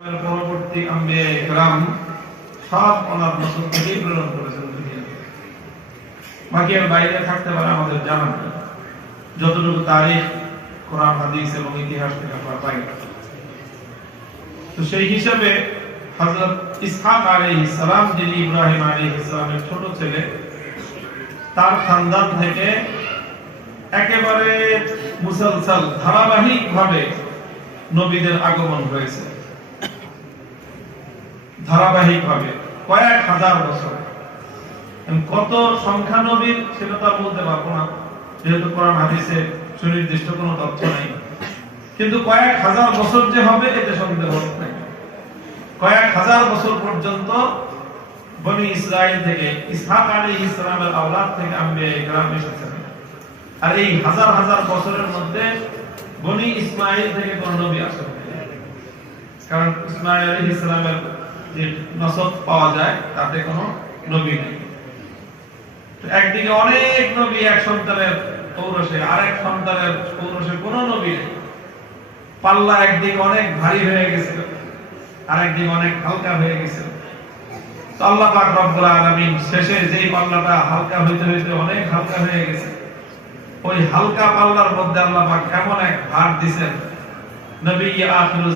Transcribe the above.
পরবর্তী ইকরাম সব ওনার নসল থেকেই প্রেরণ করেছেন বাকি বাইরে থাকতে পারে আমাদের যতটুকু তারিখ, কোরআন, হাদিস এবং ইতিহাস থেকে আমরা পাই। তো সেই হিসাবে ইসহাক যিনি ইব্রাহিম ছোট ছেলে, তার খানদান থেকে একেবারে মুসলসল, ধারাবাহিকভাবে নবীদের আগমন হয়েছে। ধারাবাহিকভাবে কয়েক হাজার বছর। কত সংখ্যা নবীর সেটা তো আর বলতে পারব না। যেহেতু কোরআন হাদিসে সুনির্দিষ্ট কোনো তথ্য নেই। কিন্তু কয়েক হাজার বছর যে হবে এতে সন্দেহ নেই কয়েক হাজার বছর পর্যন্ত বনি ইসরায়েল থেকে, ইসহাক আলী ইসলামের আওলাদ থেকে আম্বিয়া ইকরাম এসেছেন আর এই হাজার হাজার বছরের মধ্যে বনি ইসমাইল থেকে কোন নবী আসেন। কারণ ইসমাইল আলী ইসলামের যে নসব পাওয়া যায়, তাতে কোনো নবী নেই। একদিকে অনেক নবী এক সন্তানের পৌরসে আরেক সন্তানের পৌরসে কোনো নবী নেই। পাল্লা অনেক ভারী হয়ে গেছিল অনেক হালকা হয়ে গেছিল। আল্লাহ পাক রব্বুল আলামিন শেষে যেই পাল্লাটা হালকা হইতে হইতে অনেক হালকা হয়ে গেছে, ওই হালকা পাল্লার মধ্যে আল্লাহ পাক এমন এক ভার দিবেন নবী আখিরুজ